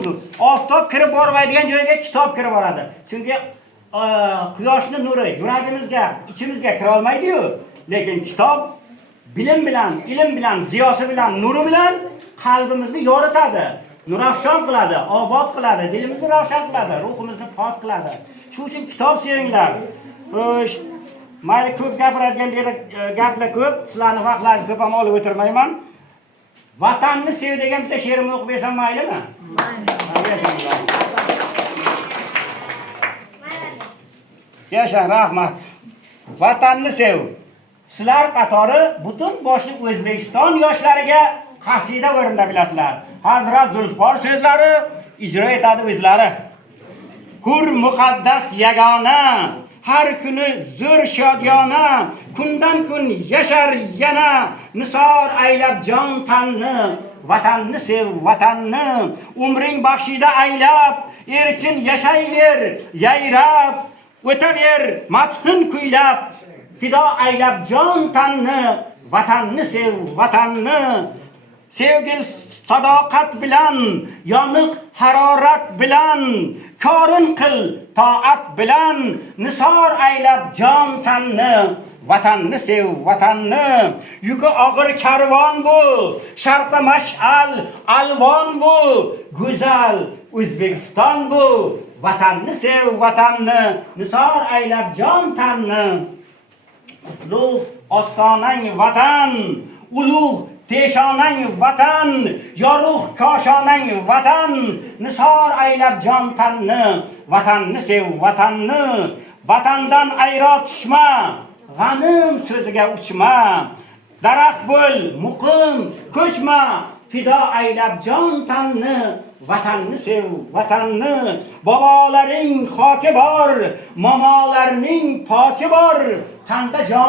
ko'ngil. Oftob kirib bormaydigan joyga kitob kirib boradi. Chunki quyoshning nuri yuragimizga, ichimizga kira olmaydi-yu. Lekin kitob bilim bilan, ilm bilan, ziyosi bilan, nuri bilan qalbimizni yoritadi. Nurafshon qiladi, obod qiladi, dilimizni ravshan qiladi, ruhimizni pok qiladi. Shuning uchun kitob sevinglar. Mayli ko'p gapiradigan gaplar ko'p, sizlarning vaqtlaringizni ko'p ham olib o'tirmayman. Vatanni sev degan bitta she'rimni o'qib bersam maylimi? Yasha, rahmat. Vatanni sev. Sizlar qatori butun boshli O'zbekiston yoshlariga qasida o'rinda bilasizlar. Hazrat Zulfiqor so'zlari ijro etadi o'zlari. Hur muqaddas yagona, har kuni zo'r shodiyona, kundan kun yashar yana, nisor aylab jon tanni, vatanni sev, vatanni, umring baxshida aylab, erkin yashayver, yayrab, o'taver, mathin kuylab, fido aylab jon tanni, vatanni sev, vatanni. Sevgil sadoqat bilan, yoniq harorat bilan, korin qil toat bilan, nisor aylab jon tanni, vatanni sev, vatanni. Yuki og'ir karvon bu, sharqa mash'al alvon bu, go'zal O'zbekiston bu, vatanni sev, vatanni, nisor aylab jon tanni. Qutlug' ostonang vatan, ulug' peshonang vatan, yorug' koshonang vatan, nisor aylab jon tanni, vatanni sev, vatanni. Vatandan ayro tushma, g'anim so'ziga uchma, daraxt bo'l, muqim, ko'chma, fido aylab jon tanni, vatanni sev, vatanni. Bobolaring xoki bor, momolarning poki bor, tanda jon